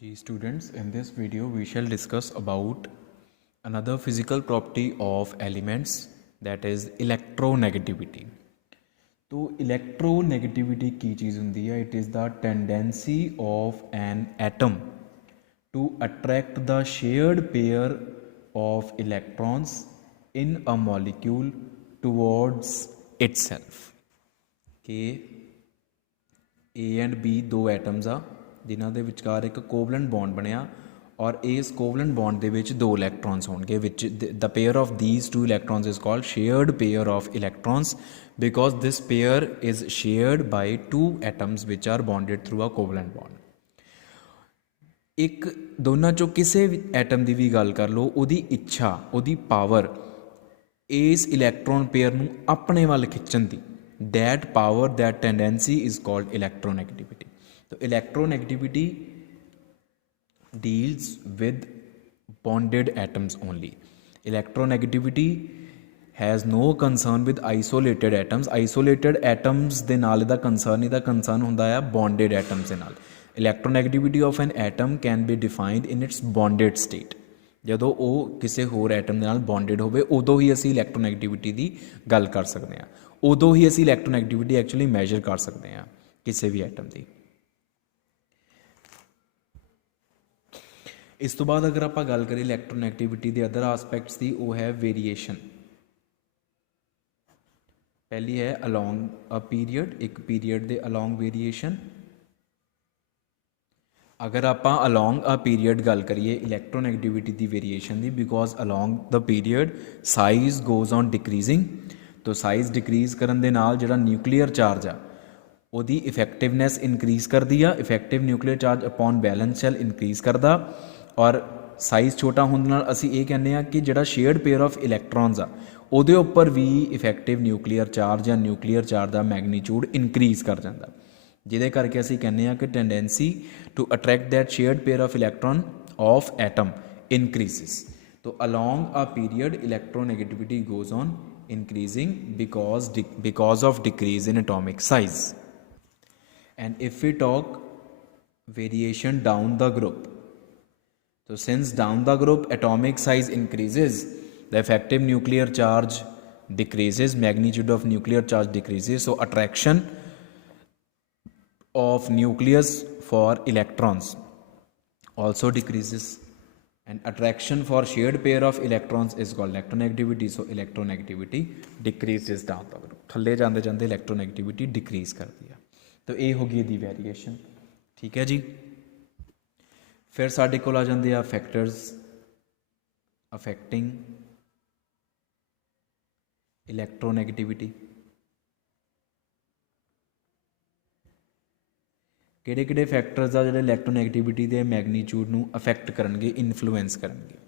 Ji students, in this video we shall discuss about another physical property of elements, that is electronegativity. तो electronegativity की चीज़ होंदी है, it is the tendency of an atom to attract the shared pair of electrons in a molecule towards itself. कि ए and B दो atoms आ जिन्हां दे विचकार एक covalent bond बनया और इस कोवलेंट बॉन्ड दे विच दो इलैक्ट्रॉन्स होणगे which the pair of these two electrons is called shared pair of electrons because this pair is shared by two atoms which are bonded through a covalent bond. एक दोनों चों किसी भी atom की भी गल कर लो, उहदी इच्छा उहदी पावर इस इलैक्ट्रॉन पेयर नूं अपने वाल खिंचण दी, that power, that tendency is called electronegativity. So electronegativity deals with bonded atoms only. Electronegativity has no concern with isolated atoms. Isolated atoms ਦੇ ਨਾਲ ਇਹਦਾ concern ਇਹਦਾ concern ਹੁੰਦਾ ਹੈ bonded atoms ਦੇ ਨਾਲ. Electronegativity of an atom can be defined in its bonded state. ਜਦੋਂ ਉਹ ਕਿਸੇ ਹੋਰ ਐਟਮ ਦੇ ਨਾਲ ਬੌਂਡਡ ਹੋਵੇ ਉਦੋਂ ਹੀ ਅਸੀਂ ਇਲੈਕਟ੍ਰੋਨੈਗੇਟਿਵਿਟੀ ਦੀ ਗੱਲ ਕਰ ਸਕਦੇ ਹਾਂ, ਉਦੋਂ ਹੀ ਅਸੀਂ ਇਲੈਕਟ੍ਰੋਨੈਗੇਟਿਵਿਟੀ ਐਕਚੁਅਲੀ ਮੈਜ਼ਰ ਕਰ ਸਕਦੇ ਹਾਂ ਕਿਸੇ ਵੀ ਐਟਮ ਦੀ। ਇਸ ਤੋਂ ਬਾਅਦ ਅਗਰ ਆਪਾਂ ਗੱਲ ਕਰੀਏ ਇਲੈਕਟ੍ਰੋਨੈਗੇਟਿਵਿਟੀ ਦੇ ਅਦਰ ਆਸਪੈਕਟਸ ਦੀ, ਉਹ ਹੈ ਵੇਰੀਏਸ਼ਨ। ਪਹਿਲੀ ਹੈ ਅਲੋਂਗ ਅ ਪੀਰੀਅਡ, ਇੱਕ ਪੀਰੀਅਡ ਦੇ ਅਲੋਂਗ ਵੇਰੀਏਸ਼ਨ। अगर आप अलॉन्ग अ पीरीयड गल करिए इलैक्ट्रोनैगेटिविटी की वेरीएशन की, because along the period size goes on decreasing, तो साइज डिक्रीज़ करन दे नाल जिहड़ा न्यूक्लीयर चार्ज आ उहदी इफैक्टिवनैस इनक्रीज़ करती है। Effective nuclear charge upon valence shell increase करता, और साइज छोटा होने नाल असीं ये कहने आ कि जिहड़ा शेयर्ड पेयर ऑफ इलैक्ट्रॉन्स आ उहदे उपर भी इफैक्टिव न्यूक्लीयर चार्ज या न्यूक्लीयर चार्ज का मैगनीट्यूड इनक्रीज़ कर जाता, जिहदे करके असीं कहने आ कि tendency to attract that shared pair of electron of atom increases. तो along a period electronegativity goes on increasing because of decrease in atomic size. And if we talk variation down the group, so since down the group atomic size increases, the effective nuclear charge decreases, magnitude of nuclear charge decreases, so attraction of nucleus for electrons also decreases, and attraction for shared pair of electrons is called electronegativity. So electronegativity decreases down the group, थल्ले जाते जाते electronegativity decrease करती है। तो ये हो गई दी variation, ठीक है जी। फिर साडे कोल आ जाते हैं फैक्टर्स अफेक्टिंग इलैक्ट्रोनेगेटिविटी। किहड़े फैक्टर्स आ जिहड़े इलैक्ट्रोनैगेटिविटी के मैगनीट्यूड नूं अफैक्ट करनगे, इनफ्लुएंस करनगे।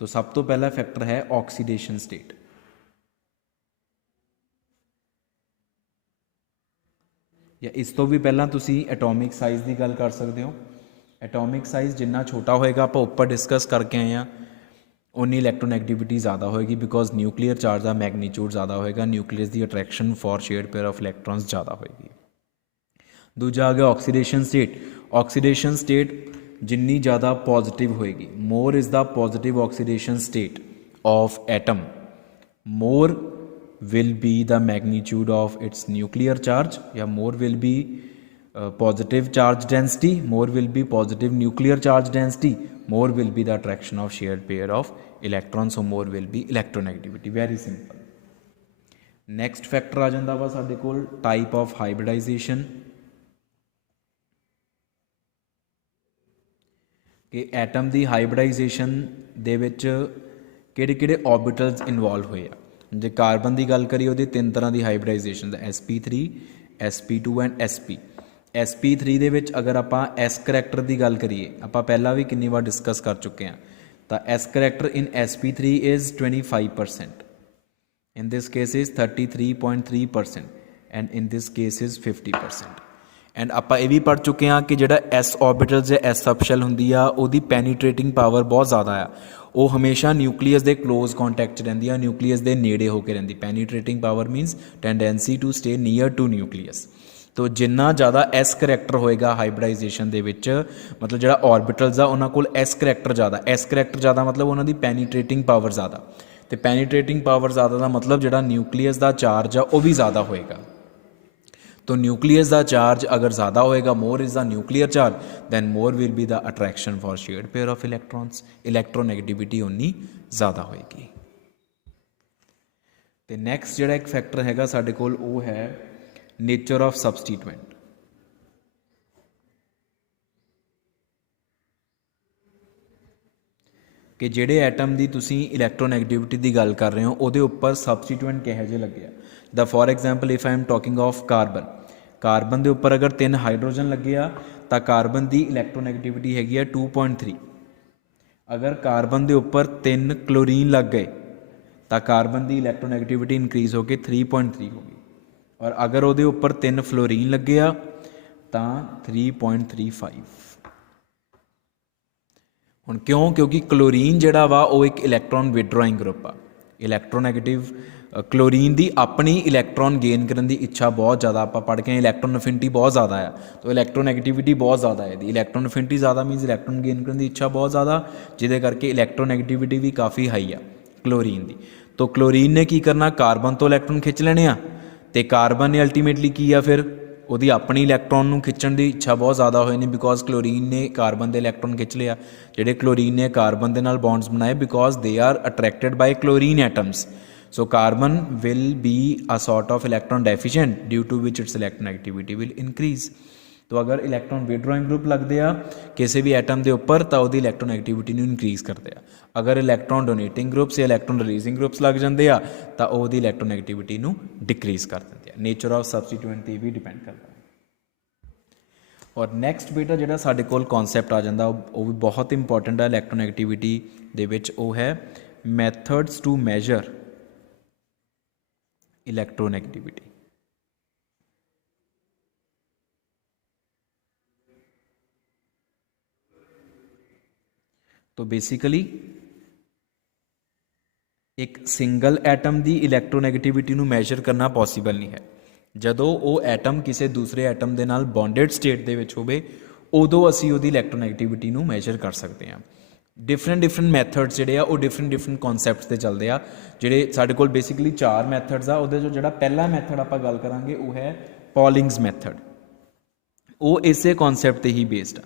तो सब तो पहला फैक्टर है ऑक्सीडेशन स्टेट। या इस तो भी पहला तुसी एटॉमिक साइज़ की गल कर सकते हो। एटॉमिक साइज़ जिन्ना छोटा होएगा, आप उपर डिस्कस करके आए हैं, उन्नी इलैक्ट्रोनैगेटिविटी ज़्यादा होएगी, बिकॉज न्यूक्लीयर चार्ज का मैगनीट्यूड ज़्यादा होएगा, न्यूक्लियस की attraction for shared pair of electrons ज़्यादा होएगी। दूजा आ गया ऑक्सीडेशन स्टेट। ऑक्सीडेशन स्टेट जिन्नी ज़्यादा पॉजिटिव होएगी, more is the positive oxidation state of atom, more will be the magnitude of its nuclear charge, या more will be positive charge density, more will be positive nuclear charge density, more will be the attraction of shared pair of electrons, so more will be electronegativity. Very simple. Next factor आ जाता वा साडे कोल type of hybridization, कि atom की hybridization दे विच किहड़े ऑर्बिटल्स इनवॉल्व होए आ। जे कार्बन की गल करिए उहदी तीन तरह की hybridization, sp3 sp2 and sp। sp3 दे विच अगर आपां s करैक्टर की गल करिए, आपां पहला भी कितनी बार डिस्कस कर चुके हैं, तो s character in sp3 is 25%, in this case is 33.3%, and in this case is 50%। And आप ये भी पढ़ चुके हैं कि जो एस ऑर्बिटल्स या एस सबशैल होंगी आ उहदी पेनीट्रेटिंग पावर बहुत ज़्यादा आ, वो हमेशा न्यूक्लीयस के क्लोज कॉन्टैक्ट रहिंदी है, न्यूक्लीयस के नेड़े होकर रहिंदी। Penetrating power means tendency to stay near to nucleus. तो जिन्ना ज़्यादा एस करैक्टर होएगा हाइब्रिडाइजेशन दे विच, मतलब जिहड़ा ऑर्बिटल्स आ उन्हां कोल एस करैक्टर ज़्यादा, एस करैक्टर ज़्यादा मतलब उन्हां दी पैनीट्रेटिंग पावर ज़्यादा, तो पैनीट्रेटिंग पावर ज़्यादा का मतलब जिहड़ा न्यूक्लीयस का चार्ज आ वो भी ज़्यादा होएगा। तो न्यूक्लीयस का चार्ज अगर ज़्यादा होएगा, more is the nuclear charge, then more will be the attraction for shared pair of electrons, electronegativity उन्नी ज़्यादा होएगी। तो नैक्सट जिहड़ा एक फैक्टर हैगा साडे कोल वो है नेचर ऑफ सबस्टीट्यूएंट। कि जिहड़े एटम की तुसीं इलैक्ट्रोनैगेटिविटी की गल कर रहे हो उहदे उपर सबस्टीट्यूएंट किहो जिहे लगे आ। The for example if I am talking of carbon, carbon के उपर अगर 3 हाइड्रोजन लगे आ तो कार्बन की इलैक्ट्रोनैगेटिविटी हैगी आ 2.3। अगर कार्बन के उपर 3 क्लोरीन लग गए तो कार्बन की इलैक्ट्रोनैगेटिविटी इनक्रीज़ होकर 3.3 होगी, और अगर वो उपर 3 फ्लोरीन लगे आ तो 3.35। हुण क्यों? क्योंकि क्लोरीन जिहड़ा वा वो एक इलैक्ट्रॉन विड्रॉइंग ग्रुप आ। इलैक्ट्रोनैगेटिव क्लोरीन की अपनी इलैक्ट्रॉन गेन करने की इच्छा बहुत ज़्यादा, आप पढ़ के इलैक्ट्रॉन अफिनिटी बहुत ज़्यादा है, तो इलैक्ट्रोनैगेटिविटी बहुत ज़्यादा है। इलैक्ट्रॉन अफिनिटी ज़्यादा मीनस इलैक्ट्रॉन गेन करने की इच्छा बहुत ज़्यादा, जिहदे करके इलैक्ट्रोनैगेटिविटी भी काफ़ी हाई आ क्लोरीन की। तो क्लोरीन ने की करना, कार्बन तो इलैक्ट्रॉन खिंच लेने आ, तो कार्बन ने अल्टीमेटली की आ फिर ਉਹਦੀ अपनी इलैक्ट्रॉन ਨੂੰ खिंचण की इच्छा बहुत ज़्यादा होई नहीं, बिकॉज क्लोरीन ने कार्बन के इलैक्ट्रॉन खिंच लिया। ਜਿਹੜੇ क्लोरीन ने कार्बन के नाल बॉन्ड्स बनाए because they are attracted by chlorine atoms. So carbon will be a sort of electron deficient due to which its electronegativity will increase. तो अगर इलैक्ट्रॉन विड्रॉइंग ग्रुप लगते हैं किसी भी एटम के उपर तो वो इलैक्ट्रोनैगेटिविटी इनक्रीज़ करते हैं। अगर इलैक्ट्रॉन डोनेटिंग ग्रुप्स या इलैक्ट्रॉन रिलीजिंग ग्रुप्स लग जाते हैं तो वो इलैक्ट्रोनैगेटिविटी डिक्रीज़ कर देते हैं। नेचर ऑफ सबस्टीट्यूएंट ते भी डिपेंड करता है। और नैक्सट बेटा जिहड़ा साडे कोल कॉन्सैप्ट आ जाता वो भी बहुत इंपॉर्टेंट है इलैक्ट्रोनैगेटिविटी दे विच, वो है मैथड्स टू मैजर इलैक्ट्रोनैगेटिविटी। तो बेसिकली एक सिंगल एटम की इलैक्ट्रोनैगेटिविटी मैजर करना पॉसीबल नहीं है। जदों वो एटम किसी दूसरे एटम के नाल बॉन्डेड स्टेट दे विच होवे उदों असीं उहदी इलैक्ट्रोनैगेटिविटी मैजर कर सकते हैं। डिफरेंट मैथड्स जिहड़े आ वो डिफरेंट कॉन्सैप्ट्स ते चलते आ। जिहड़े साडे कोल बेसिकली 4 मैथड्स आ, उहदे चों जिहड़ा पहला मैथड आपां गल करांगे वो है पॉलिंग्स मैथड। वो इसे कॉन्सैप्ट ते ही बेस्ड आ,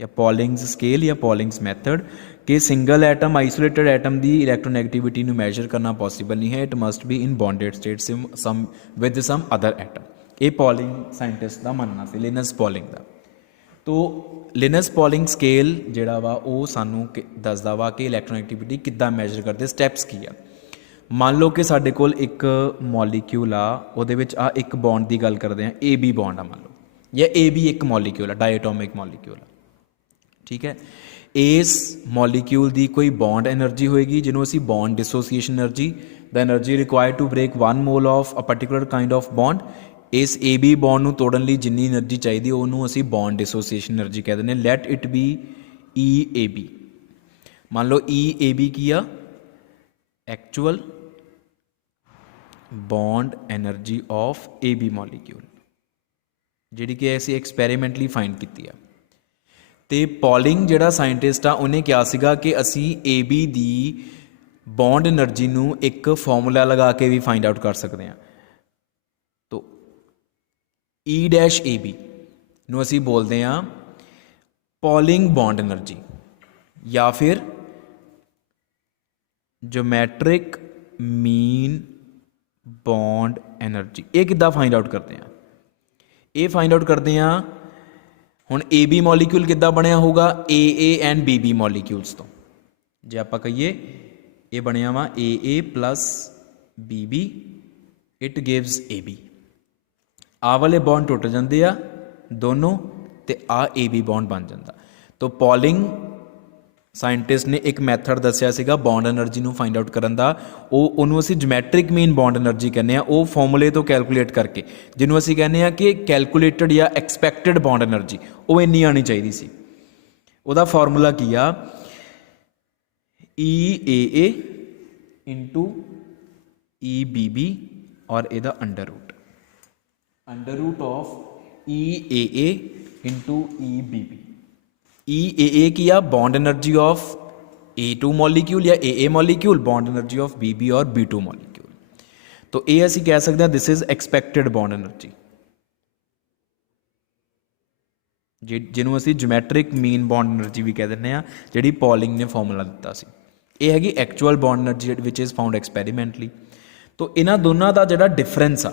या पॉलिंग्स स्केल या पॉलिंग्स मैथड, कि सिंगल एटम आइसोलेटेड एटम की इलैक्ट्रोनैगेटिविटी मैजर करना पॉसीबल नहीं है। It must be in bonded state some with some other atom. ये पॉलिंग साइंटिस्ट का मनना से, लिनस पॉलिंग का। तो लिनस पॉलिंग स्केल जिहड़ा वा वो सानू दसदा वा कि इलैक्ट्रोनैगेटिविटी किद्दां मैजर करते, स्टैप्स की आ। मान लो कि साडे कोल एक मॉलीक्यूल आ, उहदे विच आ एक बॉन्ड की गल करते हैं, ए बी बॉन्ड आ मान लो, या ए बी एक मॉलीक्यूल आ, डायटोमिक मॉलीक्यूल आ, ठीक है। इस मॉलीक्यूल की कोई बॉन्ड एनर्जी होएगी जिन्हों असी bond dissociation energy, the energy required to break 1 mole of a particular kind of bond. इस ए बी बॉन्ड तोड़न लई जिन्नी एनर्जी चाहिए उन्होंने असी बॉन्ड डिसोसीएशन एनर्जी कह दें। Let it be E A B. मान लो ई ए बी की आ actual bond energy of A B molecule, जिहड़ी कि असी एक्सपैरीमेंटली फाइंड की है। तो पॉलिंग जिहड़ा साइंटिस्ट आ उन्हें कहा सीगा कि असी A be the bond energy नू एक फॉर्मूला लगा के भी फाइंड आउट कर सकते हैं। तो ई डैश ए बी नू असी बोलते हैं पॉलिंग बॉन्ड एनर्जी या फिर ज्योमैट्रिक मीन बॉन्ड एनर्जी। ये किद्दां फाइंड आउट करते हैं? ये फाइंड आउट करते हैं हुण ए बी मॉलीक्यूल किद्दां बनिया होगा A and B B molecules तो। जे आपां कहिए ये बनिया वा A plus B B, it gives A B. आ वाले बॉन्ड टुट जाते आ दोनों, तो आ ए बी बॉन्ड बन जाता। तो पॉलिंग साइंटिस्ट ने एक मैथड दसिया सीगा बॉन्ड एनर्जी नू फाइंड आउट करन दा, उन्होंने असी ज्योमैट्रिक मीन बॉन्ड एनर्जी कहने आ। वो फॉर्मूले तो कैलकुलेट करके जिन्होंने असी कहने आ कि कैलकुलेटेड या एक्सपैक्टेड बॉन्ड एनर्जी वो इन्नी आनी चाहिए सी। उहदा फॉर्मूला की आ E A into E B B और इहदा under root. Under root of E A into E B B. E A किया bond energy of A2 molecule या A molecule, bond energy of B और B2 molecule. तो ये ਅਸੀਂ ਕਹਿ ਸਕਦੇ ਹਾਂ this is expected bond energy, ਜਿਹਨੂੰ ਅਸੀਂ ਜਿਓਮੈਟ੍ਰਿਕ ਮੀਨ ਬੌਂਡ એનર્ਜੀ ਵੀ ਕਹਿ ਦਿੰਦੇ ਆ, ਜਿਹੜੀ ਪੋਲਿੰਗ ਨੇ ਫਾਰਮੂਲਾ ਦਿੱਤਾ ਸੀ। ਇਹ ਹੈਗੀ actual bond energy which is found experimentally. तो ਇਹਨਾਂ ਦੋਨਾਂ ਦਾ ਜਿਹੜਾ ਡਿਫਰੈਂਸ ਆ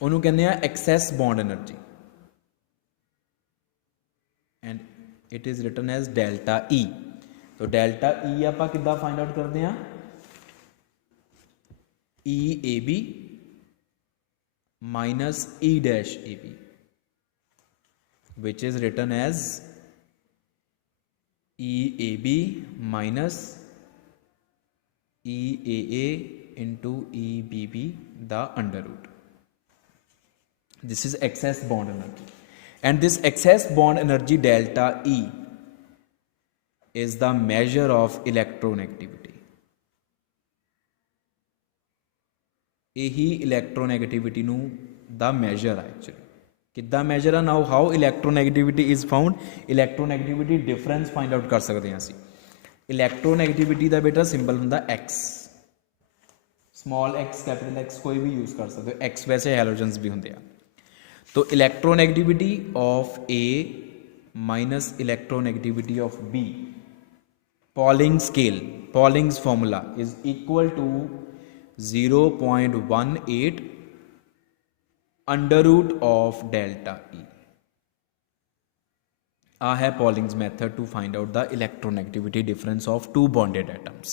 ਉਹਨੂੰ ਕਹਿੰਦੇ ਆ excess bond energy, and it is written as delta E. तो डेल्टा ई आप किद्दां फाइंड आउट करते हैं, E A B minus E dash A B, which is written as E A B minus E A into E B B the under root. This is excess bond energy, and this excess bond energy delta E is the measure of electronegativity। यही electronegativity ਨੂੰ ਦਾ measure ਹੈ actually। ਕਿੱਦਾਂ measure ਆ? now how electronegativity is found? electronegativity difference find out ਕਰ ਸਕਦੇ ਹਾਂ ਅਸੀਂ। electronegativity ਦਾ ਬੇਟਾ ਸਿੰਬਲ ਹੁੰਦਾ x, small x capital X ਕੋਈ ਵੀ यूज़ कर सकते हो, x वैसे हैलोजेंस भी ਹੁੰਦੇ ਆ। तो electronegativity of A minus electronegativity of B, Pauling scale, Pauling's formula is equal to 0.18 under root of delta E. आ है Pauling's method to find out the electronegativity difference of two bonded atoms.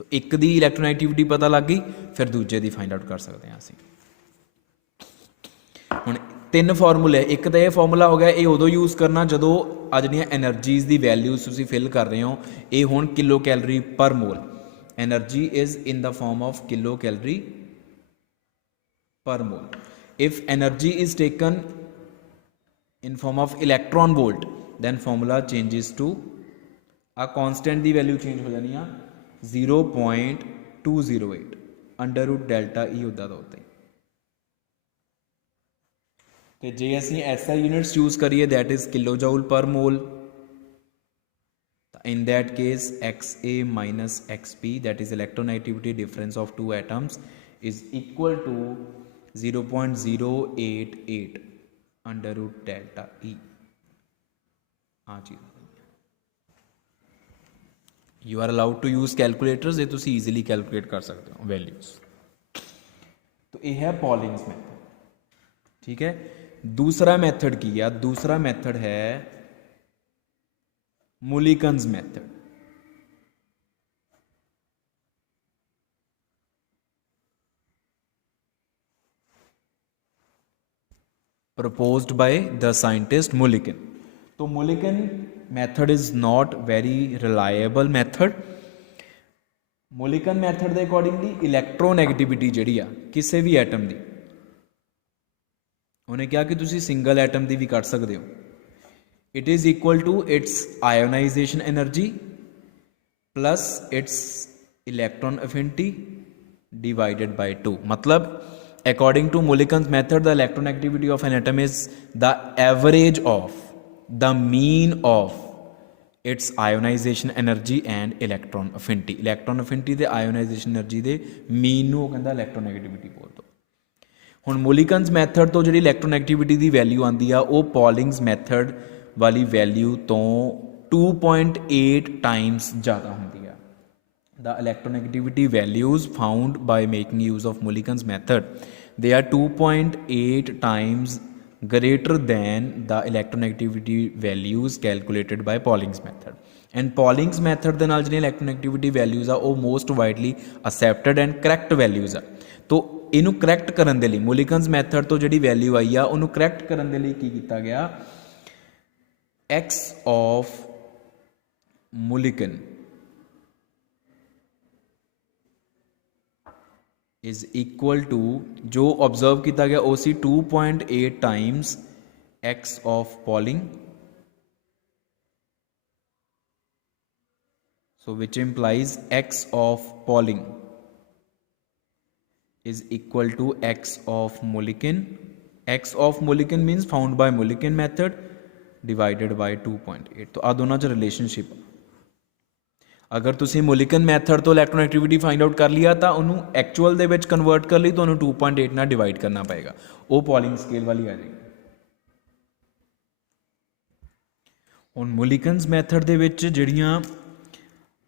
तो एक दी electronegativity पता लग गई, फिर दूजे दी find out कर सकते हैं ਅਸੀਂ। ਹੁਣ ਤਿੰਨ ਫਾਰਮੂਲੇ, ਇੱਕ ਤਾਂ ਇਹ ਫਾਰਮੂਲਾ ਹੋ ਗਿਆ, ਇਹ ਉਦੋਂ ਯੂਜ਼ ਕਰਨਾ ਜਦੋਂ ਆ ਜਿਹੜੀਆਂ ਐਨਰਜੀਜ਼ ਦੀ ਵੈਲਿਊਜ਼ ਤੁਸੀਂ ਫਿਲ ਕਰ ਰਹੇ ਹੋ ਇਹ ਹੁਣ kilo calorie per mole. Energy is in the form of kilo calorie per mole. If energy is taken in form of electron volt then formula changes to a constant the value change ਹੋ ਜਾਣੀ ਆ 0.208 under route delta E ਉੱਦਾਂ ਦਾ ਉੱਤੇ। ਤੇ ਜੇ ਅਸੀਂ SI units use ਕਰੀਏ that is kilojoule per mole, in that case XA minus XP, that is electronegativity difference of two atoms, is equal to 0.088 under root delta E. हाँ चीज़ you are allowed to use calculators, ये तुम easily calculate कर सकते हो values. तो ये है पॉलिंग्स मैथड, ठीक है। दूसरा मैथड की है, दूसरा मैथड है मुलिकन्स method. proposed by the scientist Mulliken। तो Mulliken method is not very reliable method। Mulliken method ਦੇ accordingly electronegativity ਜਿਹੜੀ ਆ ਕਿਸੇ ਵੀ ਐਟਮ ਦੀ, ਉਹਨੇ ਕਿਹਾ ਕਿ ਤੁਸੀਂ ਸਿੰਗਲ ਐਟਮ ਦੀ ਵੀ ਕੱਢ ਸਕਦੇ ਹੋ, it is equal to its ionization energy plus its electron affinity divided by 2। मतलब according to Mulliken's method the electronegativity of an atom is the average of the mean of its ionization energy and electron affinity। electron affinity ਤੇ ionization energy ਦੇ mean ਨੂੰ ਉਹ ਕਹਿੰਦਾ electronegativity ਬੋਲ ਦੋ। ਹੁਣ Mulliken's method ਤੋਂ ਜਿਹੜੀ electronegativity ਦੀ ਵੈਲਿਊ ਆਉਂਦੀ ਆ ਉਹ Pauling's method ਵਾਲੀ ਵੈਲਿਊ ਤੋਂ 2.8 ਟਾਈਮਸ ਜ਼ਿਆਦਾ ਹੁੰਦੀ ਆ। The electronegativity values found by making use of Mulliken's method, they are 2.8 times greater than the electronegativity values calculated by Pauling's method। And Pauling's method ਦੇ ਨਾਲ ਜਿਹੜੀਆਂ electronegativity values ਆ ਉਹ most widely accepted and correct values ਆ। तो ਇਹਨੂੰ correct ਕਰਨ ਦੇ ਲਈ Mulliken's method ਤੋਂ ਜਿਹੜੀ value ਆਈ ਆ ਉਹਨੂੰ correct ਕਰਨ ਦੇ ਲਈ ਕੀ ਕੀਤਾ ਗਿਆ, x of Mulliken is equal to जो ऑब्जर्व किया गया ओ सी 2.8 times x of Pauling, so which implies x of Pauling is equal to x of Mulliken. X of Mulliken means found by Mulliken method divided by 2.8. तो आ दोनों च relationship, अगर तुसी Mulliken method तो इलैक्ट्रोनैगेटिविटी find out कर लिया तो उन्होंने एक्चुअल दे विच कन्वर्ट कर ली तो उन्होंने 2.8 नाल डिवाइड करना पएगा, वो पॉलिंग स्केल वाली आ जाएगी। हुण Mulliken's मैथड दे विच जिहड़ियां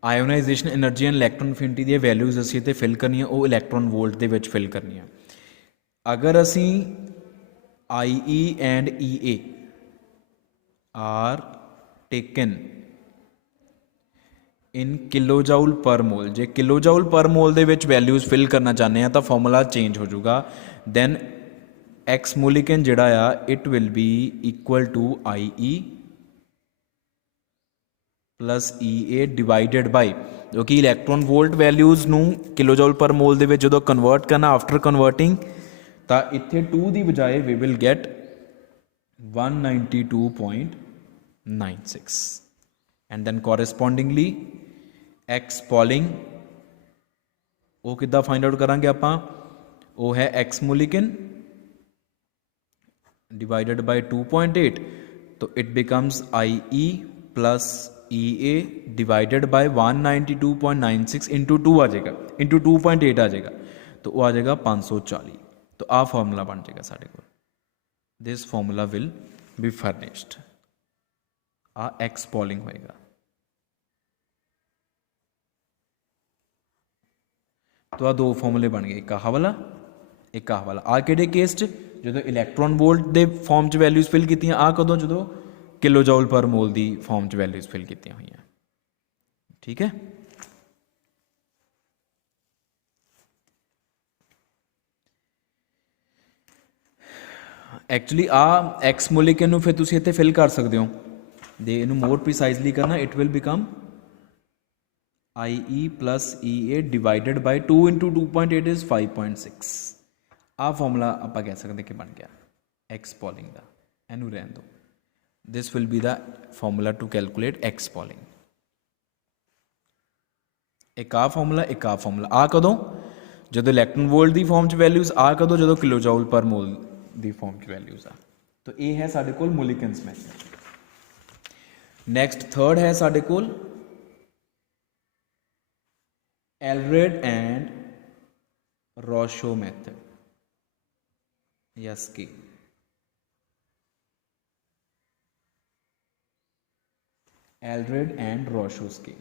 ionisation energy and electron affinity दी वैल्यूज़ असीं इत्थे फिल करनियां, वो इलैक्ट्रॉन वोल्ट दे विच फिल करनियां। अगर असीं IE and EA are taken in kilo joule per mole, J kilo joule per mole they which values fill करना चाहते हैं तो फॉर्मूला चेंज हो जाऊगा। दैन एक्स Mulliken जिहड़ा आ it will be equal to IE plus EA divided by, जो कि electron volt values नूं किलो जाउल पर मोल दे विच जदों कन्वर्ट करना आफ्टर कन्वर्टिंग तो इत्थे 2 की बजाय we will get 192.96 and then correspondingly x Pauling वो किद्दां फाइंड आउट करांगे आपां, वो है एक्स Mulliken डिवाइडेड बाई 2.8, तो it becomes IE plus EA divided by 192.96 into 2 आ जाएगा, इंटू 2.8 आ जाएगा, तो वो आ जाएगा 540। तो आ फॉर्मूला बन जाएगा साढ़े को, this formula will be furnished, आ एक्स पॉलिंग होएगा। तो आ दो फॉर्मूले बन गए, एक आह वाला एक आह वाला। आ किहड़े केस च, जो इलैक्ट्रॉन वोल्ट दे फॉर्म च वैल्यूज़ फिल की, आ कदों जो kilo joule per mole the form च वैल्यूज़ फिल की हुई हैं। ठीक है, एक्चुअली आ एक्स Mulliken नूं फिर तुसीं इत्थे फिल कर सकते हो, दे इनू मोर प्रिसाइजली करना, it will become IE plus EA divided by 2 into 2.8 is 5.6। आ फॉर्मूला आप कह सकते कि बन गया एक्स पॉलिंग का, इनू रहन दो। This will be the formula to calculate x Pauling. एक आ फॉर्मूला एक आ फॉर्मूला, आ कदों जो इलैक्ट्रॉन वोल्ट की फॉर्म च वैल्यूज़, आ कदों जो किलो जाउल पर मोल की फॉर्म च वैल्यूज़ आ। तो ये है साढ़े कोल Mulliken's मैथड। नैक्सट थर्ड है साढ़े कोल एलरेड एंड रॉशो मैथड या स्केल। एलरेड एंड रॉशो स्केल,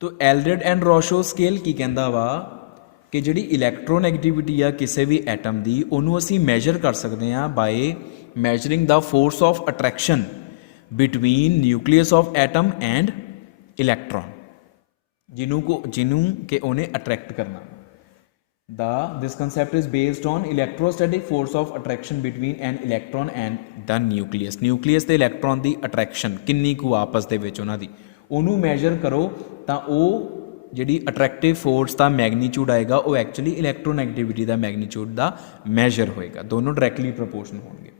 तो एलरेड एंड रॉशो स्केल की कहता वा कि जिहड़ी इलैक्ट्रोनैगेटिविटी आ किसी भी एटम की, उन्होंने असी मैजर कर सकते हैं by measuring the force of attraction between nucleus of atom and electron, जिन्हों के उन्हें अट्रैक्ट करना। This concept is based on electrostatic force of attraction between an electron and the nucleus. Nucleus ते इलैक्ट्रॉन की attraction किन्नी कु आपस दे विच उन्हां दी, उन्होंने मैजर करो तो वो जिहड़ी अट्रैक्टिव फोर्स का मैगनीट्यूड आएगा वो एक्चुअली इलैक्ट्रोनैगेटिविटी का मैगनीट्यूड का मैजर होएगा, दोनों डायरैक्टली प्रोपोर्शनल होंगे।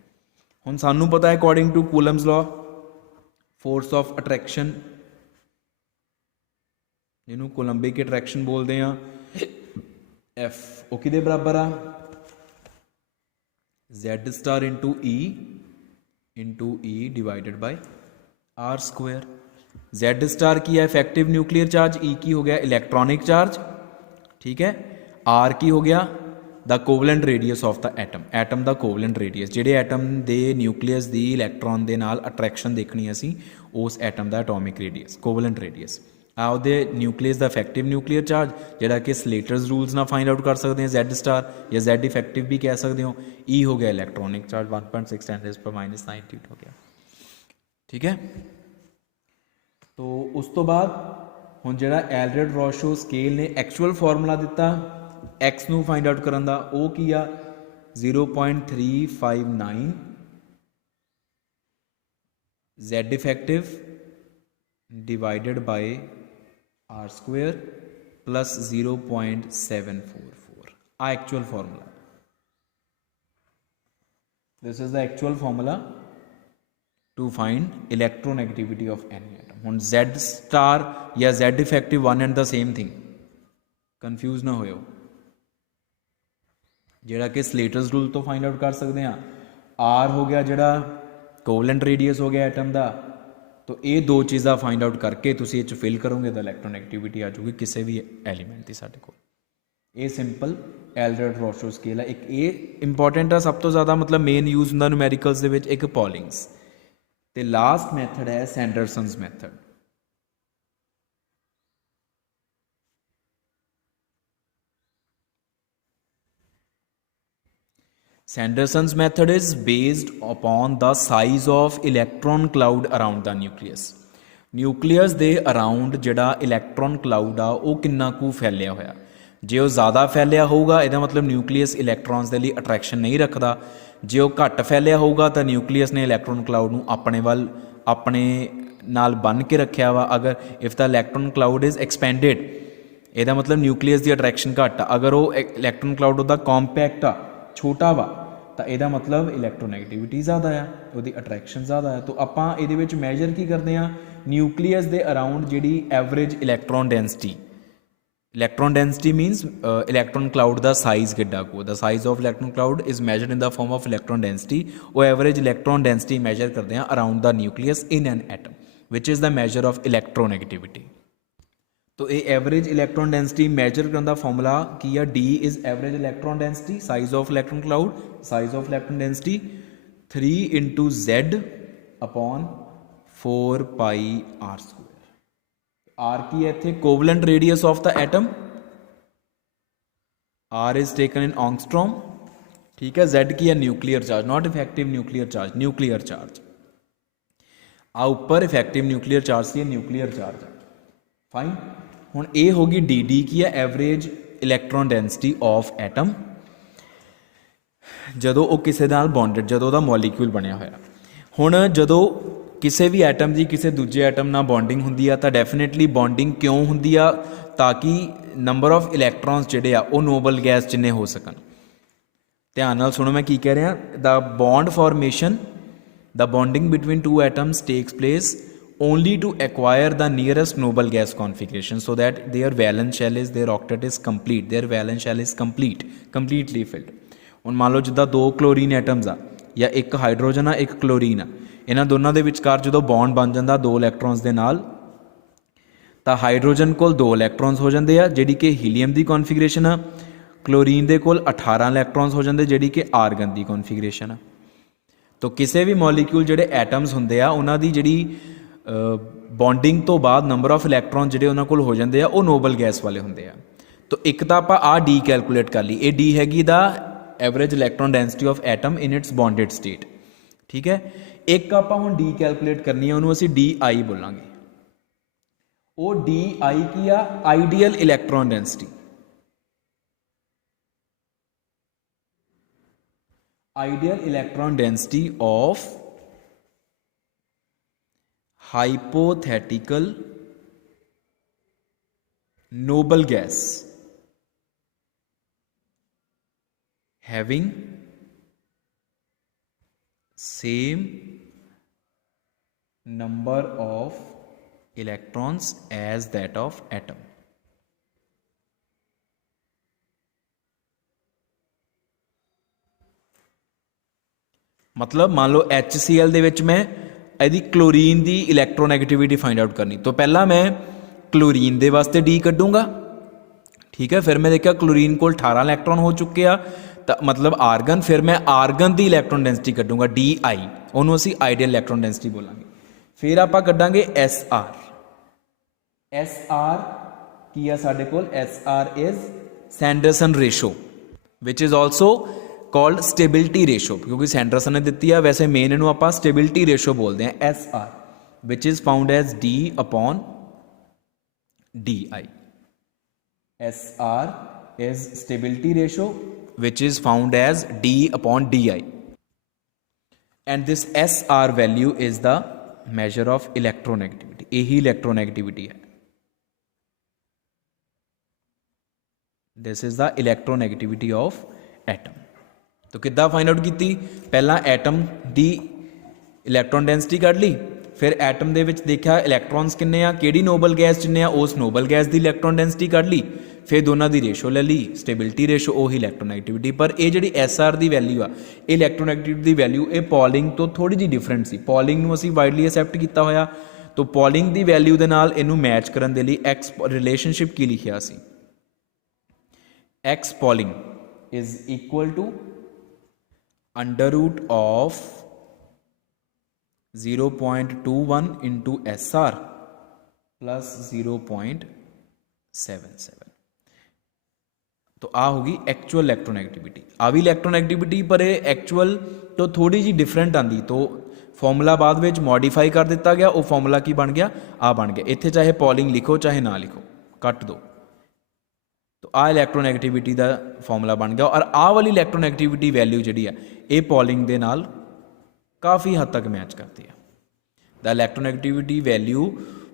हुण सानू पता है according to Coulomb's law, force of attraction जिन्होंने कोलंबिक अट्रैक्शन बोलते हैं, एफ वो किहदे बराबर आ, Z star into E divided by R square. Z star की है इफेक्टिव न्यूक्लियर चार्ज, ई की हो गया इलैक्ट्रॉनिक चार्ज, ठीक है। आर की हो गया the covalent radius of the atom, atom the covalent radius, जिहड़े एटम दे न्यूक्लियस दी इलैक्ट्रॉन दे नाल अट्रैक्शन देखनी असी, उस एटम दा एटॉमिक रेडियस कोवलेंट रेडियस। ਉਹਦੇ न्यूक्लियस ਦਾ इफेक्टिव न्यूक्लियर चार्ज ਜਿਹੜਾ कि स्लेटर्स रूल्स ਨਾਲ फाइंड आउट कर सकते हैं, जेड स्टार या जेड इफेक्टिव भी कह सकते हो। ई हो गया इलैक्ट्रॉनिक चार्ज 1.6 × 10⁻⁹ हो गया, ठीक है। तो उस तो बाद ਹੁਣ ਜਿਹੜਾ एलरेड रॉशो स्केल ने एक्चुअल फॉर्मूला दिता एक्स ਨੂੰ फाइंड आउट ਕਰਨ ਦਾ, ਉਹ ਕੀ ਆ 0.359 Z effective divided by R square plus 0.744, आ actual formula. This is the actual formula to find electronegativity of any atom. हुण जेड स्टार या Z effective one and the same thing, confuse ना होयो। ਜਿਹੜਾ ਕਿ ਸਲੇਟਰਸ ਰੂਲ ਤੋਂ ਫਾइंड out कर सकते हैं। आर हो गया ਜਿਹੜਾ कोवलेंट रेडियस हो गया एटम का। तो ये दो चीज़ा फाइंड आउट करके तुसीं ये फिल करोगे तो इलैक्ट्रोनैगेटिविटी आ जाऊगी किसी भी एलीमेंट की साडे कोल। ये सिंपल एलरेड-रोशो स्केल है। एक ये इंपॉर्टेंट है सब तो ज़्यादा, मतलब मेन यूज़ होंदा न्यूमैरिकल्स दे विच, एक पॉलिंग्स। ते लास्ट मैथड है सैंडरसन्स method. Sanderson's method is based upon the size of electron cloud around the nucleus. Nucleus ਦੇ around ਜਿਹੜਾ electron cloud ਆ ਉਹ ਕਿੰਨਾ ਕੁ ਫੈਲਿਆ ਹੋਇਆ। ਜੇ ਉਹ ਜ਼ਿਆਦਾ ਫੈਲਿਆ ਹੋਊਗਾ ਇਹਦਾ ਮਤਲਬ ਨਿਊਕਲੀਅਸ ਇਲੈਕਟ੍ਰੋਨਸ ਦੇ ਲਈ ਅਟਰੈਕਸ਼ਨ ਨਹੀਂ ਰੱਖਦਾ। ਜੇ ਉਹ ਘੱਟ ਫੈਲਿਆ ਹੋਊਗਾ ਤਾਂ ਨਿਊਕਲੀਅਸ ਨੇ ਇਲੈਕਟ੍ਰੋਨ ਕਲਾਊਡ ਨੂੰ ਆਪਣੇ ਵੱਲ ਆਪਣੇ ਨਾਲ ਬੰਨ ਕੇ ਰੱਖਿਆ ਵਾ। ਅਗਰ if the electron cloud is ਐਕਸਪੈਂਡਡ ਇਹਦਾ ਮਤਲਬ ਨਿਊਕਲੀਅਸ ਦੀ ਅਟਰੈਕਸ਼ਨ ਘੱਟ ਆ। ਅਗਰ ਉਹ ਇਲੈਕਟ੍ਰੋਨ ਕਲਾਊਡ ਉਹਦਾ ਕੰਪੈਕਟ ਆ, छोटा वा, तो यदा मतलब इलैक्ट्रोनैगेटिविटी ज़्यादा है, वो अट्रैक्शन ज़्यादा है। तो आपां ये मैजर की करते हैं न्यूक्लीयस के अराउंड जी average electron density. Electron density means electron cloud का साइज किड्डा को, the size of electron cloud is measured in the form of electron density. वो एवरेज इलैक्ट्रॉन डेंसिटी मैजर करते हैं around the nucleus in an atom which is the measure of electronegativity. तो ये average electron density measure करने का formula की है, D is average electron density, size of electron cloud, size of electron density 3 × Z upon 4 pi R square. R की है इत्थे covalent radius of the atom, R is taken in angstrom, ठीक है। Z की है nuclear charge, not effective nuclear charge, nuclear charge. आ ऊपर effective nuclear charge की न्यूक्लियर चार्ज, फाइन। हुण ये होगी डी, डी की है average electron density of atom जदों वो किसी नाल बॉन्डेड, जदों दा मॉलीक्यूल बनिया होया। हुण जदों किसी भी एटम की किसी दूजे एटम नाल बॉन्डिंग हुंदी आ तां डेफिनेटली बॉन्डिंग क्यों हुंदी आ, ताकि नंबर ऑफ इलैक्ट्रॉन्स जिहड़े आ वो नोबल गैस जिन्ने हो सकन। ध्यान नाल सुनो मैं की कह रहा, the bond formation, the bonding between two atoms takes place only to acquire the nearest noble gas configuration so that their valence shell is, their octet is complete, their valence shell is completely filled। ਹੁਣ ਮੰਨ ਲਓ ਜਿੱਦਾਂ ਦੋ chlorine atoms ਆ ਜਾਂ ਇੱਕ hydrogen ਆ ਇੱਕ ਕਲੋਰੀਨ ਆ, ਇਹਨਾਂ ਦੋਨਾਂ ਦੇ ਵਿਚਕਾਰ ਜਦੋਂ ਬੌਂਡ ਬਣ ਜਾਂਦਾ ਦੋ ਇਲੈਕਟ੍ਰੋਨਸ ਦੇ ਨਾਲ ਤਾਂ ਹਾਈਡਰੋਜਨ ਕੋਲ 2 ਇਲੈਕਟ੍ਰੋਨਸ ਹੋ ਜਾਂਦੇ ਆ ਜਿਹੜੀ ਕਿ ਹੀਲੀਅਮ ਦੀ ਕਨਫੀਗਰੇਸ਼ਨ ਆ, ਕਲੋਰੀਨ ਦੇ ਕੋਲ 18 ਇਲੈਕਟ੍ਰੋਨਸ ਹੋ ਜਾਂਦੇ ਜਿਹੜੀ ਕਿ ਆਰਗਨ ਦੀ ਕਨਫੀਗਰੇਸ਼ਨ ਆ। तो किसी भी मॉलीक्यूल ਜਿਹੜੇ ਐਟਮਸ ਹੁੰਦੇ ਆ ਉਹਨਾਂ ਦੀ ਜਿਹੜੀ बॉन्डिंग तो बाद नंबर ऑफ इलैक्ट्रॉन ਜਿਹੜੇ ਉਹਨਾਂ ਕੋਲ ਹੋ ਜਾਂਦੇ ਆ ਉਹ ਨੋਬਲ ਗੈਸ ਵਾਲੇ ਹੁੰਦੇ ਆ। तो एक तो आप आ डी कैलकुलेट कर ली, ये डी हैगी the average electron density of atom in its bonded state, ठीक है। एक आप हुण डी कैलकुलेट करनी है, उन्होंने असीं डी आई बोलांगे। वो डी आई की आ ideal electron density, ideal electron density of hypothetical noble gas having same number of electrons as that of atom। मतलब मान लो HCl ਦੇ ਵਿੱਚ ਮੈਂ ਇਹਦੀ क्लोरीन की इलैक्ट्रोनैगेटिविटी फाइंड आउट करनी, तो पहला मैं क्लोरीन के वास्ते डी कड्डूंगा, ठीक है। फिर मैं देखा क्लोरीन को 18 इलैक्ट्रॉन हो चुके हैं, तो मतलब आर्गन, फिर मैं आर्गन की इलैक्ट्रॉन डेंसिटी कड्डूंगा डी आई, उन्होंने असीं आइडियल इलैक्ट्रॉन डेंसिटी बोलांगे। फिर आप कड्डांगे एस आर, एस आर की है साडे कोल, S R is Sanderson ratio which is also called stability ratio, क्योंकि सैंडरसन ने दी है, वैसे मेन इनू आप स्टेबिलिटी रेशो बोलते हैं S R which is found as D upon D I. S R is stability ratio which is found as D upon D I, and this S R value is the measure of electronegativity. यही electronegativity है, this is the electronegativity of atom. तो किद्दां find out की, पहला atom की electron density कढ़ ली, ਫਿਰ atom ਦੇ ਵਿੱਚ ਦੇਖਿਆ ਇਲੈਕਟ੍ਰੋਨਸ ਕਿੰਨੇ ਆ, ਕਿਹੜੀ ਨੋਬਲ ਗੈਸ ਜਿੰਨੇ ਆ, ਉਸ ਨੋਬਲ ਗੈਸ ਦੀ ਇਲੈਕਟ੍ਰੋਨ ਡੈਂਸਿਟੀ ਕੱਢ ਲਈ, ਫਿਰ ਦੋਨਾਂ ਦੀ ਰੇਸ਼ੋ ਲੈ ਲਈ, ਸਟੇਬਿਲਿਟੀ ਰੇਸ਼ੋ ਉਹੀ ਇਲੈਕਟ੍ਰੋਨੈਗੇਟਿਵਿਟੀ। ਪਰ ਇਹ ਜਿਹੜੀ SR ਦੀ ਵੈਲਿਊ ਆ, ਇਹ ਇਲੈਕਟ੍ਰੋਨੈਗੇਟਿਵਿਟੀ ਦੀ ਵੈਲਿਊ ਇਹ ਪੋਲਿੰਗ ਤੋਂ ਥੋੜੀ ਜਿਹੀ ਡਿਫਰੈਂਟ ਸੀ। ਪੋਲਿੰਗ ਨੂੰ ਅਸੀਂ ਵਾਈਡਲੀ ਐਕਸੈਪਟ ਕੀਤਾ ਹੋਇਆ, ਤਾਂ ਪੋਲਿੰਗ ਦੀ ਵੈਲਿਊ ਦੇ ਨਾਲ ਇਹਨੂੰ ਮੈਚ ਕਰਨ ਦੇ ਲਈ ਐਕਸ ਰਿਲੇਸ਼ਨਸ਼ਿਪ ਕੀ ਲਿਖਿਆ ਸੀ, X Pauling is equal to under root of 0.21 into SR plus 0.77। तो आ होगी एक्चुअल इलेक्ट्रोनेगेटिविटी। आ भी इलेक्ट्रोनेगेटिविटी पर एक्चुअल तो थोड़ी जी डिफरेंट आती, तो फॉर्मूला बाद में मॉडिफाई कर दिता गया, वो फॉर्मूला की बन गया, आ बन गया। इत्थे चाहे पॉलिंग लिखो चाहे ना लिखो, कट दो, तो आ इलेक्ट्रोनेगेटिविटी का फॉर्मूला बन गया। और आ वाली इलेक्ट्रोनेगेटिविटी वैल्यू जी है ये पॉलिंग के नाल काफ़ी हद तक मैच करती है। The electronegativity value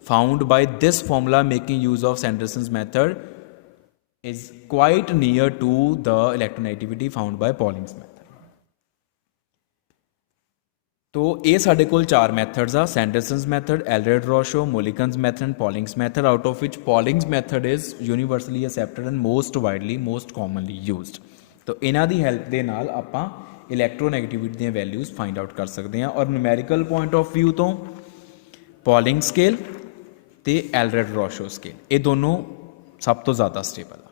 found by this formula making use of Sanderson's method is quite near to the electronegativity found by Pauling's method. तो ये साढ़े कोल 4 मैथड्स आ, Sanderson's method, Allred Rochow, Mulliken's method, Pauling's method, out of which Pauling's method is universally accepted and most widely most commonly used. तो इन्हां दी help दे नाल आपां इलैक्ट्रोनैगेटिविटी दी वैल्यूज़ फाइंड आउट कर सकते हैं। और न्यूमैरिकल पॉइंट ऑफ व्यू तो पॉलिंग स्केल ते एलरेड-रॉशो स्केल ये दोनों सब तो ज़्यादा स्टेबल।